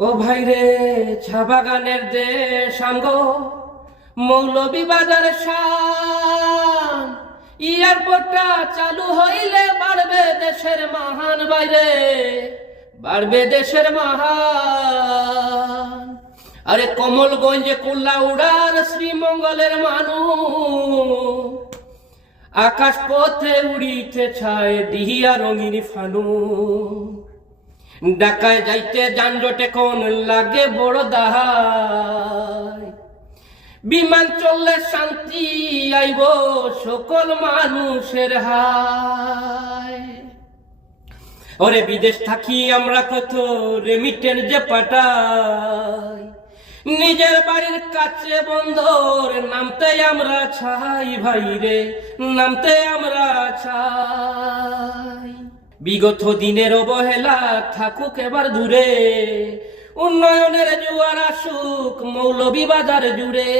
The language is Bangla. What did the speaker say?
ও ভাই রে, চা বাগানের দেশ আমগো মৌলভীবাজার শান। এয়ারপোর্টটা চালু হইলে বাড়বে দেশের মহান, বাইরে বাড়বে দেশের মহান। আরে কমলগঞ্জে কুল্লাউড়ার শ্রীমঙ্গলের মানুষ আকাশ পথে উড়িতে ছায় দিহিয়া রঙিন ফানু। ঢাকায় যাইতে যানজটে কোন লাগে বড় দাহাই, বিমান চললে শান্তি আইব সকল মানুষের হায়। ওরে বিদেশ থাকি আমরা কত রেমিটেন্স যে পাঠাই, নিজের বাড়ির কাছে বন্ধর নামতে আমরা চাই, ভাই রে নামতে আমরা চাই। বিগত দিনের অবহেলা থাকুক এবার দূরে, উন্নয়নের জোয়ার আসুক মৌলভীবাজার জুড়ে।